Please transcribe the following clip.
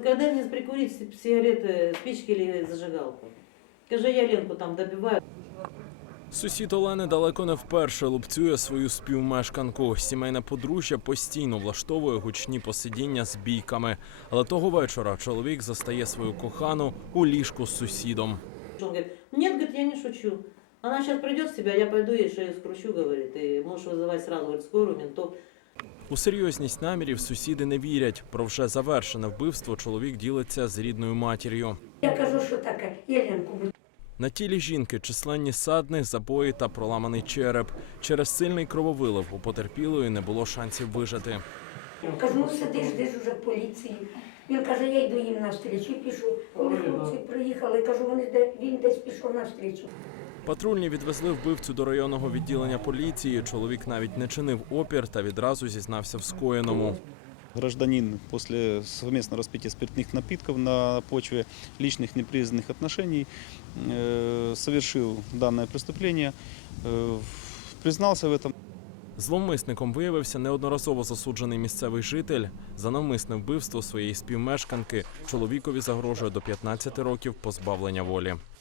когда мне прикурить сигареты, спички или зажигалку? Скажи, я Ленку там добиваю. Сусід Олени далеко не вперше лупцює свою співмешканку. Сімейне подружжя постійно влаштовує гучні посидіння з бійками. Але того вечора чоловік застає свою кохану у ліжку з сусідом. Он говорит, нет, говорит, я не шучу. Она сейчас придет в себя, я пойду ей шею скручу, говорит, и можешь вызывать сразу, говорит, скорую, ментов. У серйозність намірів сусіди не вірять. Про вже завершене вбивство чоловік ділиться з рідною матір'ю. Я кажу, що таке, Єленку. На тілі жінки численні ссадини, забої та проламаний череп. Через сильний крововилив у потерпілої не було шансів вижити. Кажу, ну сидиш, ждеш уже поліції. Він каже, я йду їм навстрічу, пішов. Коли хлопці приїхали, кажу, він десь пішов навстрічу. Патрульні відвезли вбивцю до районного відділення поліції. Чоловік навіть не чинив опір та відразу зізнався в скоєному. Гражданин после совместного распития спиртных напитков на почве личных непризнанных отношений совершил данное преступление, признался в этом. Зловмисником виявився неодноразово засуджений місцевий житель. За навмисне вбивство своєї співмешканки чоловікові загрожує до 15 років позбавлення волі.